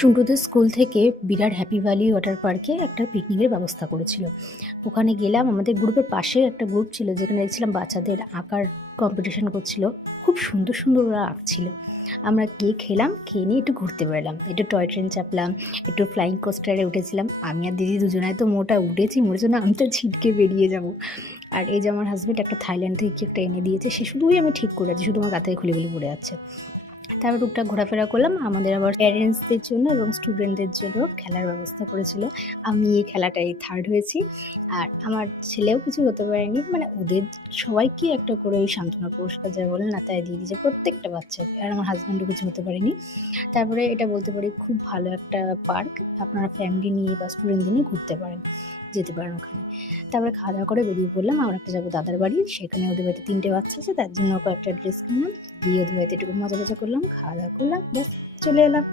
সুব্রতর school থেকে বিরাট happy valley water পার্কে একটা পিকনিকের ব্যবস্থা করেছিল। ওখানে গেলাম, আমাদের গ্রুপের পাশে একটা গ্রুপ ছিল যেখানে দেখছিলাম বাচ্চাদের আঁকার কম্পিটিশন করছিল। খুব সুন্দর সুন্দর ওরা আঁকছিল। আমরা গিয়ে খেলাম, খেয়ে নিয়ে একটু ঘুরতে বেরোলাম, একটু টয় ট্রেন চাপলাম, একটু ফ্লাইং কোস্টারে উঠেছিলাম। আমি আর দিদি দুজনায় তো মোটা উঠেছি, মনে জন্য আমি তো ছিটকে বেরিয়ে যাব। আর এই যে আমার হাজব্যান্ড একটা থাইল্যান্ড থেকে কি একটা এনে দিয়েছে, সে শুধুই আমি ঠিক করে আছি, শুধু আমার গা থেকে খুলে খুলে পড়ে যাচ্ছে। তারপর টুকটাক ঘোরাফেরা করলাম। আমাদের আবার প্যারেন্টসদের জন্য এবং স্টুডেন্টদের জন্য খেলার ব্যবস্থা করেছিল। আমি এই খেলাটায় থার্ড হয়েছি। আর আমার ছেলেও কিছু হতে পারেনি, মানে ওদের সবাইকে একটা করে ওই সান্ত্বনা পুরস্কার যা বলে না তাই দিয়ে দিয়েছে প্রত্যেকটা বাচ্চাকে। আর আমার হাজব্যান্ডও কিছু হতে পারেনি। তারপরে এটা বলতে পারি খুব ভালো একটা পার্ক, আপনারা ফ্যামিলি নিয়ে বা স্টুডেন্টদের নিয়ে ঘুরতে পারেন, যেতে পারেন ওখানে। তারপরে খাওয়া দাওয়া করে বেরিয়ে পড়লাম। আমরা একটা যাবো দাদার বাড়ি, সেখানে ওদের বাড়িতে 3টে বাচ্চা আছে, তার জন্য কয়েকটা ড্রেস কিনলাম, গিয়ে ওদের বাড়িতে একটু মজা টজা করলাম, খাওয়া দাওয়া করলাম, ব্যাস চলে এলাম।